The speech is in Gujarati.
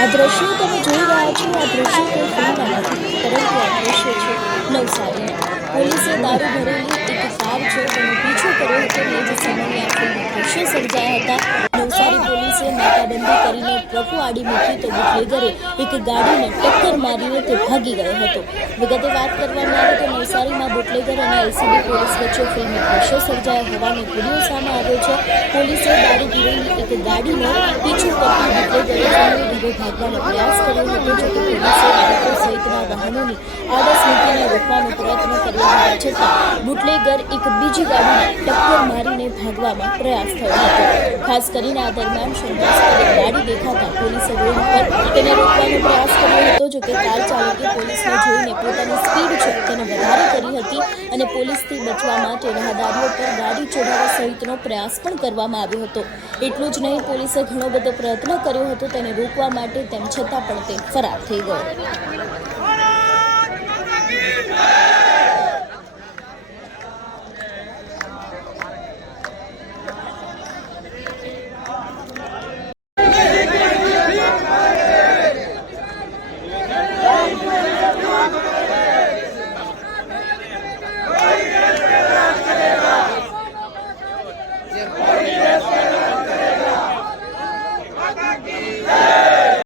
આ દ્રશ્યો તમે જોઈ રહ્યા છો, આ દ્રશ્યો કોઈ ફિલ્મના નથી પરંતુ આ દ્રશ્યો છે નવસારી. પોલીસે દારૂ ભરેલી એક કાર છે, તેનો પીછો કર્યો હતો અને જે સમયે આ ફિલ્મ દ્રશ્યો સર્જાયા હતા. નવસારી નાકાબંધી કરીને ટ્રકો આડી મૂકી તો બુટલેગરે એક ગાડીને ટક્કર મારીને તે ભાગી ગયો હતો. વિગતે વાત કરવામાં આવે તો નવસારીમાં બુટલેગર અને એલસીબી પોલીસ વચ્ચે ફિલ્મી દ્રશ્યો સર્જાયા હોવાનો વીડિયો સામે આવ્યો છે. પોલીસે દારૂ પીરેલી એક ગાડીનો પીછો કરતા બુટલેગરે સામે ધીરે ભાગવાનો પ્રયાસ કર્યો હતો, જો કે પોલીસે બાળકો સહિતના વાહનોની આડસ મૂકીને રોકવાનો પ્રયત્ન કર્યો હોવા છતાં બુટલેગર એક બીજી ગાડીને ટક્કર મારીને ભાગવામાં પ્રયાસ થયો હતો. ખાસ કરીને આ દરમિયાન શંકાસ્પદ ગાડી દેખાતા પોલીસે રોડ પર તેને રોકવાનો પ્રયાસ કર્યો હતો. જો કે કાર ચાલકે પોલીસને જોઈને પોતાની સ્પીડ છે તેને વધારે કરી હતી અને પોલીસથી બચવા માટે રાહદારીઓ પર ગાડી ચઢાવવા સહિતનો પ્રયાસ પણ કરવામાં આવ્યો હતો. એટલું જ નહીં, પોલીસે ઘણો બધો પ્રયત્ન કર્યો હતો તેને રોકવા માટે, તેમ છતાં પણ તે ફરાર થઈ ગયો. Holiness